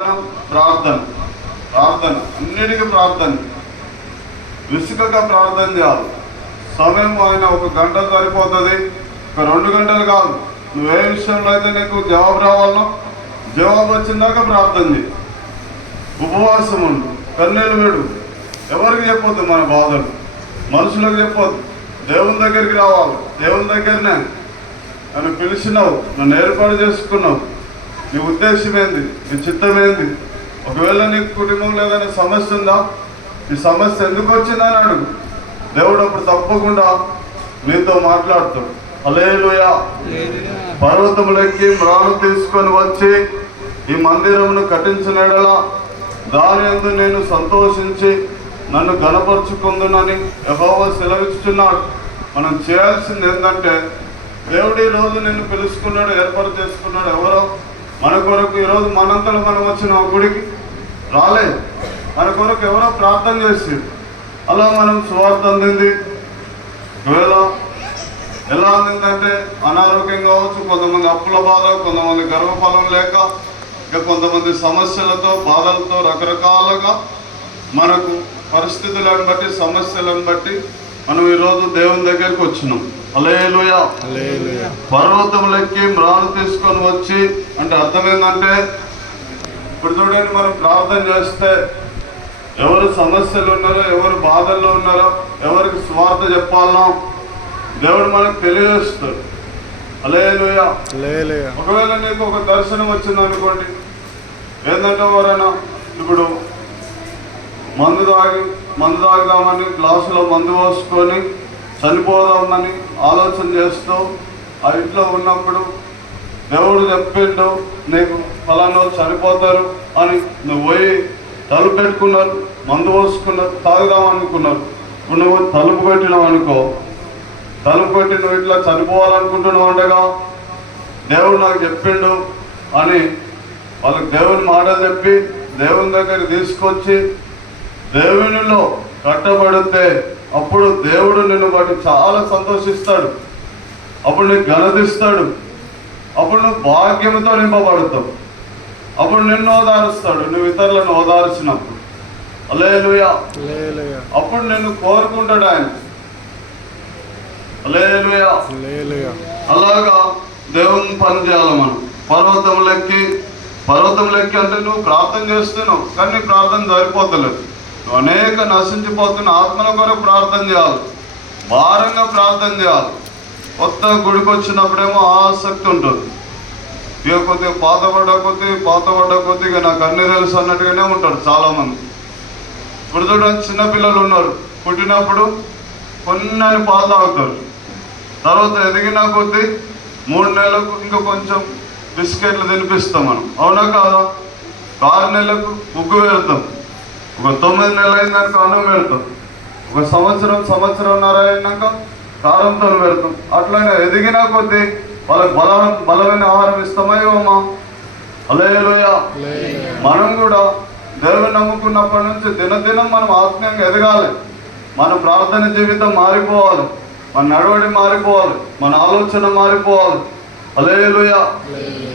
ప్రార్థన ప్రార్థన అన్నిటికీ ప్రార్థన, విసుకగా ప్రార్థన చేయాలి. సమయం అయినా 1 గంట సరిపోతుంది, 2 గంటలు కాదు. నువ్వే విషయంలో అయితే నీకు జవాబు రావాలనో జవాబు వచ్చిందాక ప్రార్థన చేయి. ఉపవాసం ఉండు, కన్నీళ్ళు విడు. ఎవరికి చెప్పొద్దు మన బాధలు, మనుషులకు చెప్పొద్దు. దేవుని దగ్గరికి రావాలి. దేవుని దగ్గరనే నన్ను పిలిచినావు, నన్ను ఏర్పాటు చేసుకున్నావు. నీ ఉద్దేశం ఏంది, నీ చిత్తం ఏంది? ఒకవేళ నీకు కుటుంబంలో ఏదైనా సమస్య ఉందా, ఈ సమస్య ఎందుకు వచ్చిందని అడుగు. దేవుడు అప్పుడు తప్పకుండా నీతో మాట్లాడుతాడు. హల్లెలూయా. పర్వతములెక్కి మ్రాను తీసుకొని వచ్చి ఈ మందిరమును కట్టించిన ఎడల దాని యందు నేను సంతోషించి నన్ను ఘనపరుచుకుందునని యెహోవా సెలవిస్తున్నాడు. మనం చేయాల్సింది ఏంటంటే, దేవుడు ఈ రోజు నిన్ను పిలుచుకున్నాడు, ఏర్పాటు చేసుకున్నాడు. ఎవరో మన కొరకు ఈరోజు మనంతలో మనం వచ్చిన గుడికి రాలేదు. మన కొరకు ఎవరో ప్రార్థన చేసి అలా మనం సువార్త అందింది. ఒకవేళ ఎలా అందిందంటే అనారోగ్యం కావచ్చు, కొంతమంది అప్పుల బాధ, కొంతమంది గర్భఫలం లేక, ఇంకా కొంతమంది సమస్యలతో బాధలతో రకరకాలుగా మనకు పరిస్థితులను బట్టి సమస్యలను బట్టి మనం ఈరోజు దేవుని దగ్గరికి వచ్చినాం. హల్లెలూయా. పర్వతములెక్కి మ్రాను తీసుకొని వచ్చి అంటే అర్థం ఏంటంటే, ఇప్పుడు చూడండి, మనం ప్రార్థన చేస్తే ఎవరు సమస్యలు ఉన్నారో, ఎవరు బాధల్లో ఉన్నారో, ఎవరికి స్వార్థ చెప్పాలనో దేవుడు మనకు తెలియజేస్తాడు. హల్లెలూయా. ఒకవేళ నీకు ఒక దర్శనం వచ్చింది అనుకోండి, ఏంటంటే ఎవరైనా ఇప్పుడు మందు తాగుదామని గ్లాసులో మందు పోసుకొని చనిపోదామని ఆలోచన చేస్తూ ఆ ఇంట్లో ఉన్నప్పుడు దేవుడు చెప్పిండు నీకు ఫలానా చనిపోతారు అని, నువ్వు పోయి తలుపు పెట్టుకున్నారు, మందు పోసుకున్నారు, తాగుదామనుకున్నారు. ఇప్పుడు నువ్వు తలుపు పెట్టినావు అనుకో, తలుపు పెట్టి నువ్వు ఇట్లా చనిపోవాలనుకుంటున్నావు ఉండగా దేవుడు నాకు చెప్పిండు అని వాళ్ళకి దేవుని మాట చెప్పి దేవుని దగ్గర తీసుకొచ్చి దేవునిలో కట్టబడితే అప్పుడు దేవుడు నిన్ను బట్టి చాలా సంతోషిస్తాడు. అప్పుడు నీకు ఘనతిస్తాడు. అప్పుడు నువ్వు భాగ్యంతో నింపబడతావు. అప్పుడు నిన్ను ఓదారుస్తాడు, నువ్వు ఇతరులను ఓదార్చినప్పుడు. హల్లెలూయా. అప్పుడు నిన్ను కోరుకుంటాడు ఆయన. హల్లెలూయా. అలాగా దేవుని పని చేయాలి మనం. పర్వతంలెక్కి అంటే నువ్వు ప్రార్థన చేస్తున్నావు, కానీ ప్రార్థన సరిపోతలేదు. నువ్వు అనేక నశించిపోతున్న ఆత్మల కొరకు ప్రార్థన చేయాలి, భారంగా ప్రార్థన చేయాలి. కొత్త గుడికి వచ్చినప్పుడేమో ఆసక్తి ఉంటుంది. ఇక కొద్దిగా పాతపడ్డ కొద్దిగా నాకు అన్నీ తెలుసు అన్నట్టుగానే ఉంటారు చాలామంది. ఇప్పుడు చూడండి, చిన్నపిల్లలు ఉన్నారు, పుట్టినప్పుడు కొన్ని పాలు తాగుతారు. తర్వాత ఎదిగిన కొద్దీ 3 నెలలకు ఇంకా కొంచెం బిస్కెట్లు తినిపిస్తాం మనం, అవునా కాదా? 6 నెలలకు ఉగ్గు పెడతాం, ఒక 9 నెలలు అయిందాక అన్నం పెడతాం, ఒక సంవత్సరంన్నర అయినాక కారంతో పెడతాం. అట్లనే ఎదిగినా కొద్దీ వాళ్ళకి బలమైన ఆహారం ఇస్తామా ఇవ్వమా? హల్లెలూయా. మనం కూడా దేవుని నమ్ముకున్నప్పటి నుంచి దినదినం మనం ఆత్మీయంగా ఎదగాలి. మన ప్రార్థన జీవితం మారిపోవాలి, మన నడవడి మారిపోవాలి, మన ఆలోచన మారిపోవాలి. హల్లెలూయా.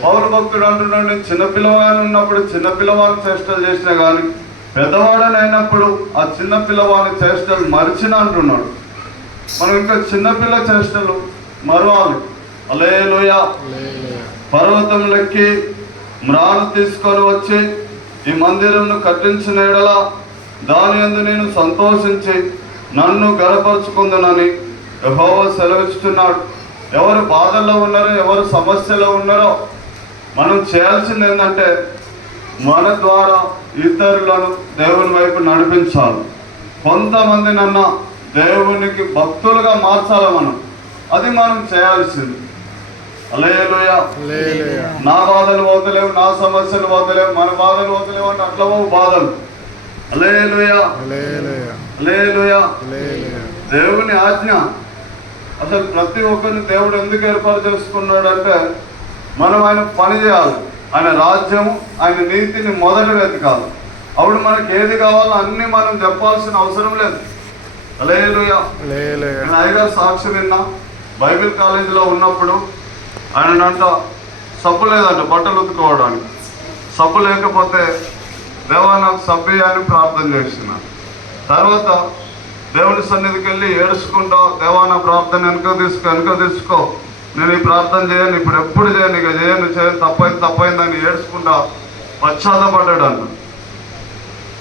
పౌలు భక్తుడు అంటున్నాడు, నేను చిన్నపిల్లవాడిని ఉన్నప్పుడు చిన్నపిల్లవాడిని చేష్టలు చేసినా కానీ పెద్దవాడని అయినప్పుడు ఆ చిన్నపిల్లవాడి చేష్టలు మరిచిన అంటున్నాడు. మనం ఇంకా చిన్నపిల్ల చేష్టలు మరవాలి. హల్లెలూయా. పర్వతములెక్కి మ్రాను తీసుకొని వచ్చి ఈ మందిరంను కట్టించిన ఎడల దాని యందు నేను సంతోషించి నన్ను ఘనపరుచుకుందునని యెహోవా సెలవిస్తున్నాడు. ఎవరు బాధల్లో ఉన్నారో, ఎవరు సమస్యలో ఉన్నారో మనం చేయాల్సింది ఏంటంటే, మన ద్వారా ఇతరులను దేవుని వైపు నడిపించాలి. కొంతమందినన్నా దేవునికి భక్తులుగా మార్చాలి మనం. అది మనం చేయాల్సింది. హల్లెలూయా. నా బాధలు పోతలేవు, నా సమస్యలు పోతలేవు, మన బాధలు పోతలేవు అంటే అట్లా బాధలు. హల్లెలూయా. హల్లెలూయా. దేవుని ఆజ్ఞ. అసలు ప్రతి ఒక్కరిని దేవుడు ఎందుకు ఏర్పాటు చేసుకున్నాడంటే, మనం ఆయన పని చేయాలి, ఆయన రాజ్యము, ఆయన నీతిని మొదట వెతకాలి. అప్పుడు మనకి ఏది కావాలో అన్ని మనం చెప్పాల్సిన అవసరం లేదు. హల్లెలూయా. నేను అయ్యగారు సాక్ష్యం విన్నా. బైబిల్ కాలేజీలో ఉన్నప్పుడు ఆయనంట సబ్బు లేదంట బట్టలు ఉతుకోవడానికి. సబ్బు లేకపోతే దేవా నాకు సబ్బు అని ప్రార్థన చేసిన తర్వాత దేవుని సన్నిధికి వెళ్ళి ఏడుచుకుంటా, దేవా నా ప్రార్థన వెనుక తీసుకో, నేను ఈ ప్రార్థన చేయను, ఇప్పుడు ఎప్పుడు చేయను, ఇక చేయను తప్పైందని ఏడుచుకుంటా పశ్చాత్తపడ్డాడు అన్న.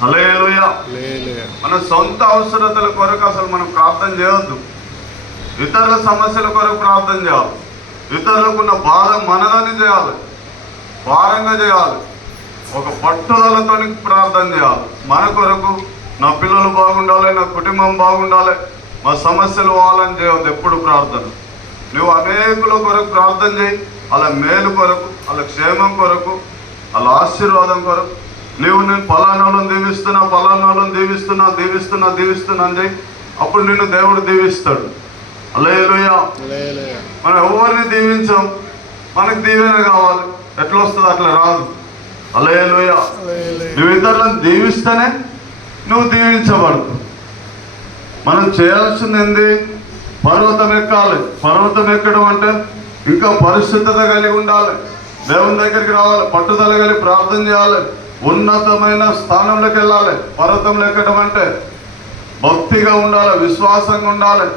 హల్లెలూయా. మన సొంత అవసరతల కొరకు అసలు మనం ప్రార్థన చేయొద్దు. ఇతరుల సమస్యల కొరకు ప్రార్థన చేయాలి. ఇతరులకు ఉన్న బాధ మనదని చేయాలి, భారంగా చేయాలి, ఒక పట్టుదలతో ప్రార్థన చేయాలి. మన కొరకు నా పిల్లలు బాగుండాలి, నా కుటుంబం బాగుండాలి, మా సమస్యలు పోవాలని చేయవద్దు ఎప్పుడు ప్రార్థన. నువ్వు అనేకుల కొరకు ప్రార్థన చేయి, వాళ్ళ మేలు కొరకు, వాళ్ళ క్షేమం కొరకు, వాళ్ళ ఆశీర్వాదం కొరకు. నేను ఫలానాలను దీవిస్తున్నా అని చేయి, అప్పుడు నిన్ను దేవుడు దీవిస్తాడు. హల్లెలూయా. మనం ఎవరిని దీవించాం, మనకు దీవెన కావాలి, ఎట్లా వస్తుంది అట్లా రాదు. హల్లెలూయా. నువ్వు ఇతరులను దీవిస్తేనే నువ్వు దీవించబడదు. మనం చేయాల్సింది ఏంది? పర్వతం ఎక్కాలి. పర్వతం ఎక్కడం అంటే ఇంకా పరిశుద్ధత కలిగి ఉండాలి, దేవుని దగ్గరికి రావాలి, పట్టుదల కలిగి ప్రార్థన చేయాలి, ఉన్నతమైన స్థానంలోకి వెళ్ళాలి. పర్వతంలో ఎక్కడం అంటే భక్తిగా ఉండాలి, విశ్వాసంగా ఉండాలి,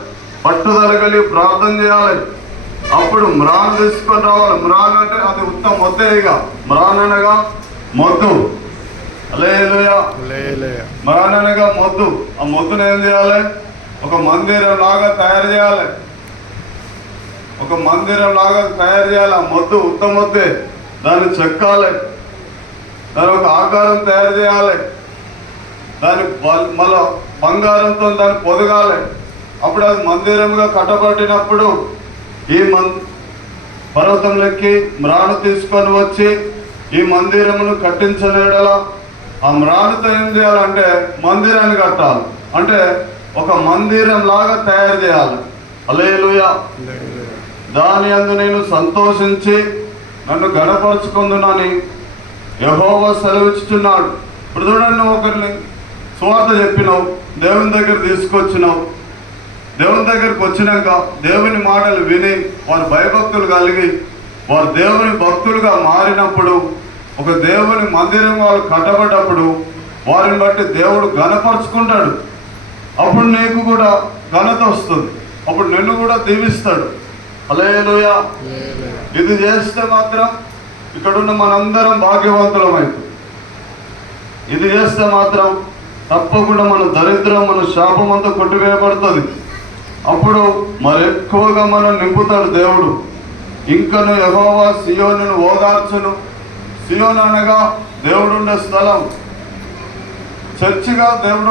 పట్టుదల కలిగి ప్రార్థన చేయాలి. అప్పుడు మ్రాన్ తీసుకొని రావాలి. మ్రాన్ అంటే అది ఉత్తమ మొద్దే, ఇక మ్రాన్ అనగా మొద్దు. హల్లెలూయా. మ్రాన్ అనగా మొద్దు. ఆ మొద్దును ఏం చేయాలి? ఒక మందిరం లాగా తయారు చేయాలి. ఆ మొద్దు ఉత్తమ మొద్దే, దాన్ని చెక్కాలి, దాని ఒక ఆకారం తయారు చేయాలి, దాని మళ్ళా బంగారంతో దాన్ని పొదగాలి. అప్పుడు అది మందిరంగా కట్టబడినప్పుడు ఈ పర్వతంలోకి మ్రాను తీసుకొని వచ్చి ఈ మందిరమును కట్టించలేడలా ఆ మ్రానుతో ఏం చేయాలంటే మందిరాన్ని కట్టాలి, అంటే ఒక మందిరం లాగా తయారు చేయాలి. హల్లెలూయా. దాని యందు నేను సంతోషించి నన్ను గణపరుచుకుందునని యెహోవా సెలవిచ్చుచున్నాడు. ఇప్పుడు చూడండి, నువ్వు ఒకరిని సువార్త చెప్పినావు, దేవుని దగ్గర తీసుకొచ్చినావు, దేవుని దగ్గరికి వచ్చినాక దేవుని మాటలు విని వారు భయభక్తులు కలిగి వారు దేవుని భక్తులుగా మారినప్పుడు, ఒక దేవుని మందిరం వాళ్ళు కట్టబడ్డప్పుడు వారిని బట్టి దేవుడు ఘనపరుచుకుంటాడు. అప్పుడు నీకు కూడా ఘనత వస్తుంది, అప్పుడు నిన్ను కూడా దీవిస్తాడు. హల్లెలూయా. ఇది చేస్తే మాత్రం ఇక్కడున్న మనందరం భాగ్యవంతులమైంది. ఇది చేస్తే మాత్రం తప్పకుండా మన దరిద్రం, మన శాపం అంతా కొట్టివేయబడుతుంది. అప్పుడు మరెక్కువగా మనం నింపుతాడు దేవుడు. ఇంకను యెహోవా సియోనును ఓదార్చును. సియోను అనగా దేవుడుండే స్థలం, చర్చిగా దేవుడు